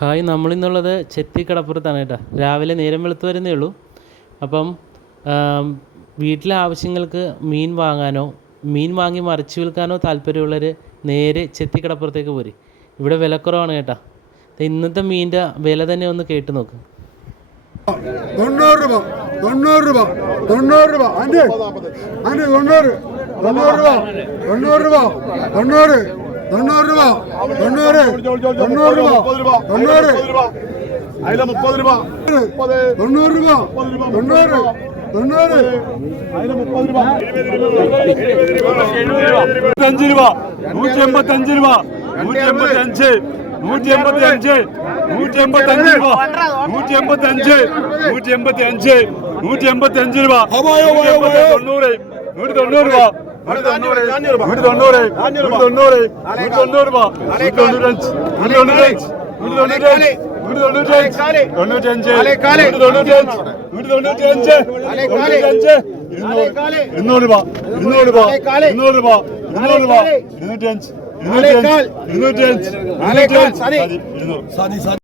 Hi നമ്മളിന്നുള്ളത് ചെത്തി കടപ്പുറത്താണ് കേട്ടോ. രാവിലെ നേരം വെളുത്ത് വരുന്നേ ഉള്ളൂ. അപ്പം വീട്ടിലെ ആവശ്യങ്ങൾക്ക് മീൻ വാങ്ങാനോ മീൻ വാങ്ങി മറിച്ച് വിൽക്കാനോ താല്പര്യമുള്ളവർ നേരെ ചെത്തി കടപ്പുറത്തേക്ക് പോര്. ഇവിടെ വിലക്കുറവാണ് കേട്ടോ. ഇന്നത്തെ മീനിന്റെ വില തന്നെ ഒന്ന് കേട്ട് നോക്ക്. തൊണ്ണൂറ് രൂപ തൊണ്ണൂറ് രൂപ തൊണ്ണൂറ് രൂപ. അഞ്ച് അഞ്ച് തൊണ്ണൂറ് തൊണ്ണൂറ് രൂപ തൊണ്ണൂറ് രൂപ തൊണ്ണൂറ്. തൊണ്ണൂറ് രൂപ. തൊണ്ണൂറ്. തൊണ്ണൂറ് രൂപ. തൊണ്ണൂറ്. അതിലെ മുപ്പത് രൂപ. തൊണ്ണൂറ്. രൂപ. തൊണ്ണൂറ്. തൊണ്ണൂറ്. അഞ്ച് രൂപ. നൂറ്റി എൺപത്തി അഞ്ച് രൂപ. നൂറ്റി എൺപത്തി അഞ്ച് നൂറ്റി എൺപത്തി അഞ്ച് നൂറ്റി എൺപത്തി അഞ്ച് രൂപ. നൂറ്റി എൺപത്തി അഞ്ച് നൂറ്റി എൺപത്തി അഞ്ച് നൂറ്റി എൺപത്തി അഞ്ച് രൂപ തൊണ്ണൂറ്. നൂറ്റി തൊണ്ണൂറ് രൂപ. നൂറ്റി തൊണ്ണൂറ് നൂറ്റി തൊണ്ണൂറ് നൂറ്റി തൊണ്ണൂറ് രൂപ. നൂറ്റി തൊണ്ണൂറ്റഞ്ച് നൂറ്റി തൊണ്ണൂറ്റഞ്ച് നൂറ്റി തൊണ്ണൂറ്റഞ്ച് നൂറ്റി തൊണ്ണൂറ്റഞ്ച് തൊണ്ണൂറ്റഞ്ച് നൂറ്റി തൊണ്ണൂറ്റഞ്ച് നൂറ്റി തൊണ്ണൂറ്റഞ്ച് തൊണ്ണൂറ്റഞ്ച് ഇരുന്നൂറ് ഇരുന്നൂറ് രൂപ ഇരുന്നൂറ് രൂപ ഇരുന്നൂറ് രൂപ ഇരുന്നൂറ് രൂപ. ഇരുന്നൂറ്റഞ്ച് ഇരുന്നൂറ്റഞ്ച് ഇരുന്നൂറ്റഞ്ച് ഇരുന്നൂറ്റഞ്ച് ഇരുന്നൂറ്.